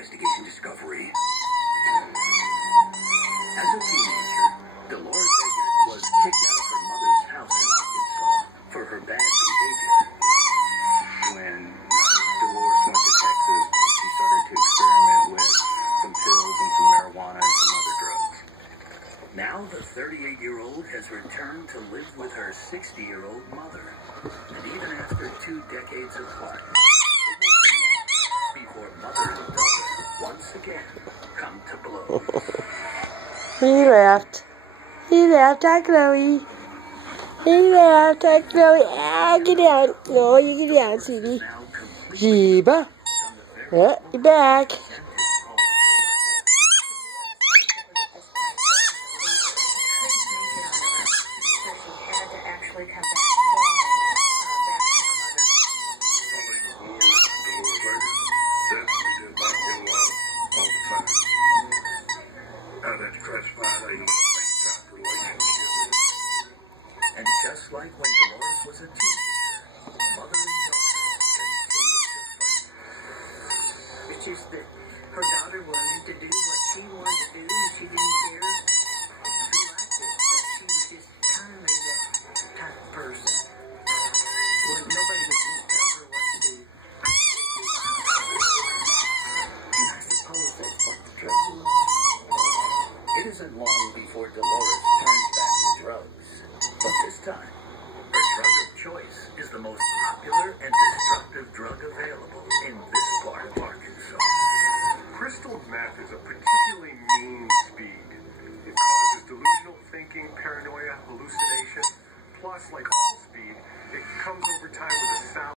Investigation Discovery. As a teenager, Dolores Eggert was kicked out of her mother's house in Arkansas for her bad behavior. When Dolores went to Texas, she started to experiment with some pills and some marijuana and some other drugs. Now the 38-year-old has returned to live with her 60-year-old mother. And even after 2 decades apart, before mother and daughter once again come to blows. He left. He left at Chloe. He left at Chloe. Ah, get down. No, you get down, sweetie. Sheba. Yeah, you're back.